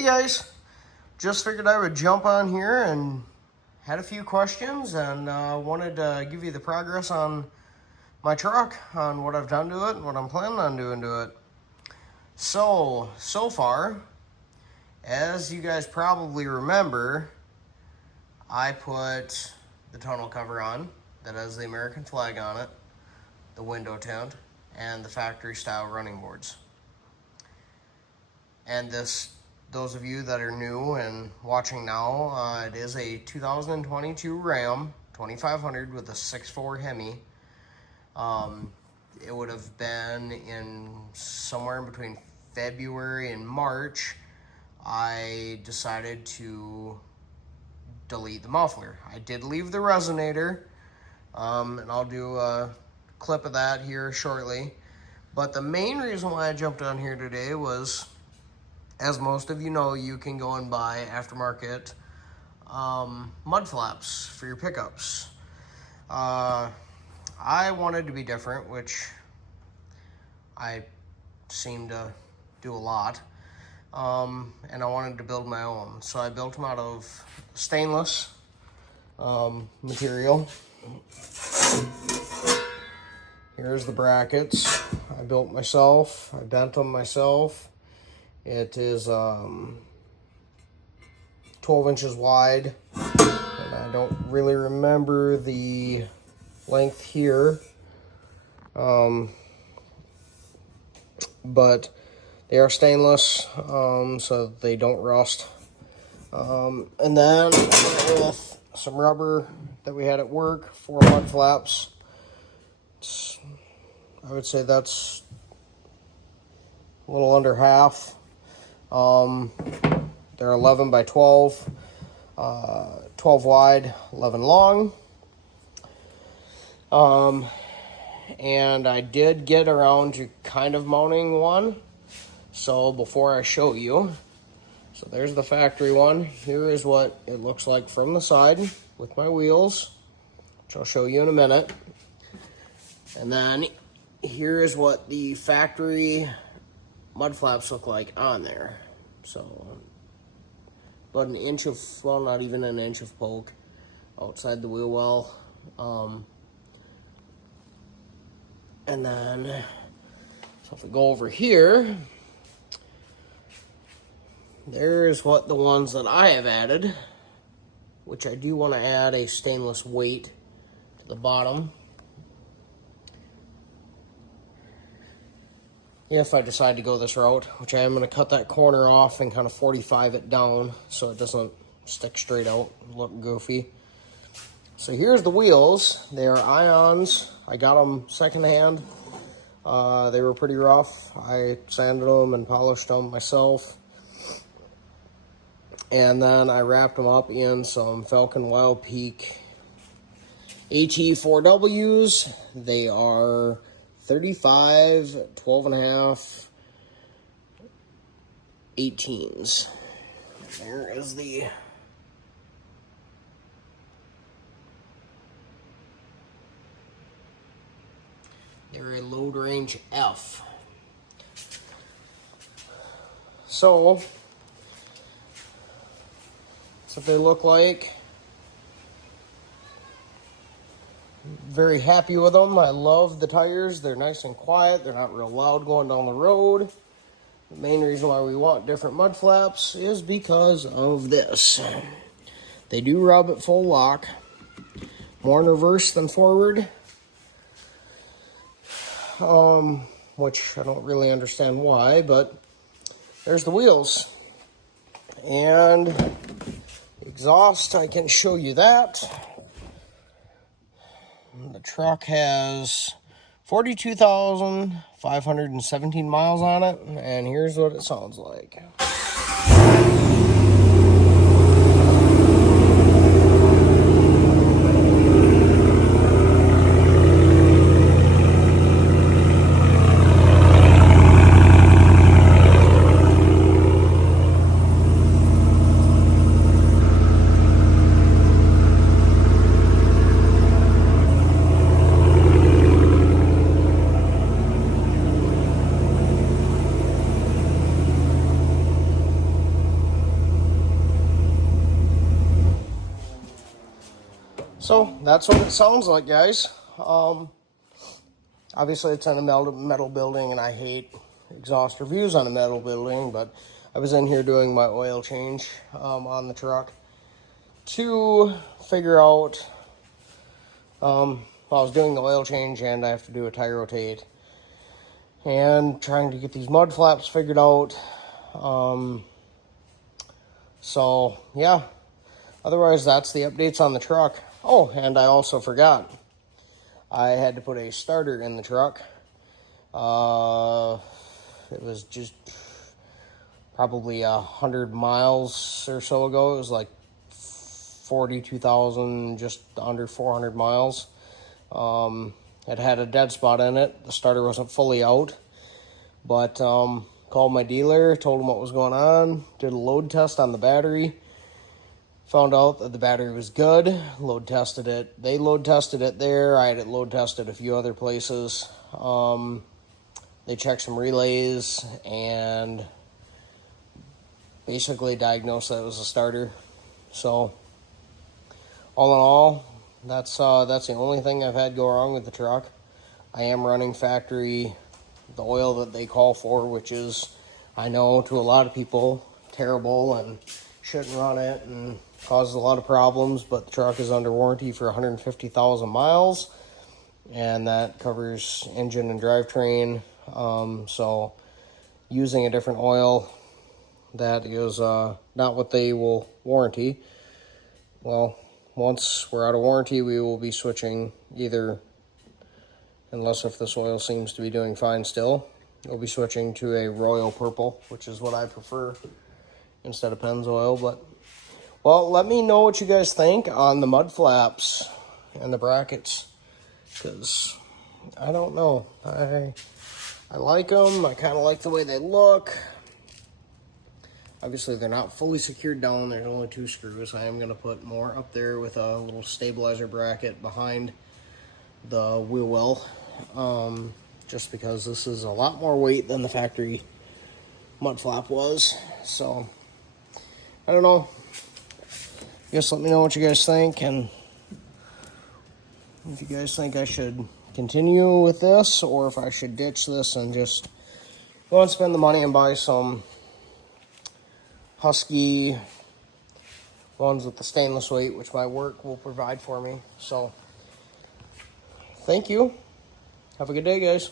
Hey guys, just figured I would jump on here and had a few questions and wanted to give you the progress on my truck, on what I've done to it and what I'm planning on doing to it. So far, as you guys probably remember, I put the tonneau cover on that has the American flag on it, the window tint, and the factory style running boards. And those of you that are new and watching now, it is a 2022 Ram 2500 with a 6.4 Hemi. It would have been in somewhere in between February and March. I decided to delete the muffler. I did leave the resonator, and I'll do a clip of that here shortly. But the main reason why I jumped on here today was, as most of you know, you can go and buy aftermarket mud flaps for your pickups. I wanted to be different, which I seem to do a lot, and I wanted to build my own. So I built them out of stainless material. Here's the brackets I built myself. I bent them myself. It is 12 inches wide, and I don't really remember the length here, but they are stainless, so they don't rust. And then with some rubber that we had at work, 4 mud flaps. I would say that's a little under half. They're 11 by 12, 12 wide, 11 long. And I did get around to kind of mounting one. So before I show you, so there's the factory one. Here is what it looks like from the side with my wheels, which I'll show you in a minute. And then here is what the factory mud flaps look like on there. So about an inch of, well, not even an inch of poke outside the wheel well. And then, so if we go over here, there's what the ones that I have added, which I do want to add a stainless weight to the bottom, if I decide to go this route, which I am going to cut that corner off and kind of 45 it down so it doesn't stick straight out and look goofy. So here's the wheels. They are Ions. I got them secondhand. They were pretty rough. I sanded them and polished them myself. And then I wrapped them up in some Falcon Wild Peak AT4Ws. They are 35, 12 and a half, 18s. There is the they're a load range F. So that's what they look like. Very happy with them. I love the tires. They're nice and quiet. They're not real loud going down the road. The main reason why we want different mud flaps is because of this. They do rub at full lock, more in reverse than forward, which I don't really understand why, but there's the wheels. And the exhaust, I can show you that. The truck has 42,517 miles on it, and here's what it sounds like. So that's what it sounds like, guys. Obviously it's on a metal building, and I hate exhaust reviews on a metal building, but I was in here doing my oil change on the truck to figure out, I was doing the oil change and I have to do a tire rotate and trying to get these mud flaps figured out. So yeah, otherwise that's the updates on the truck. Oh, and I also forgot, I had to put a starter in the truck. It was just probably 100 miles or so ago. It was like 42,000, just under 400 miles. It had a dead spot in it. The starter wasn't fully out, but called my dealer, told him what was going on, did a load test on the battery, found out that the battery was good, load tested it. They load tested it there. I had it load tested a few other places. They checked some relays and basically diagnosed that it was a starter. So all in all, that's the only thing I've had go wrong with the truck. I am running factory, the oil that they call for, which is, I know to a lot of people, terrible and shouldn't run it and causes a lot of problems, but the truck is under warranty for 150,000 miles, and that covers engine and drivetrain. So using a different oil that is not what they will warranty, well, once we're out of warranty, we will be switching either, unless if this oil seems to be doing fine still, we'll be switching to a Royal Purple, which is what I prefer instead of Pennzoil. But, well, let me know what you guys think on the mud flaps and the brackets, because I don't know. I like them. I kind of like the way they look. Obviously, they're not fully secured down. There's only 2 screws. I am going to put more up there with a little stabilizer bracket behind the wheel well, just because this is a lot more weight than the factory mud flap was. So, I don't know. Just let me know what you guys think, and if you guys think I should continue with this, or if I should ditch this and just go and spend the money and buy some Husky ones with the stainless weight, which my work will provide for me. So, thank you. Have a good day, guys.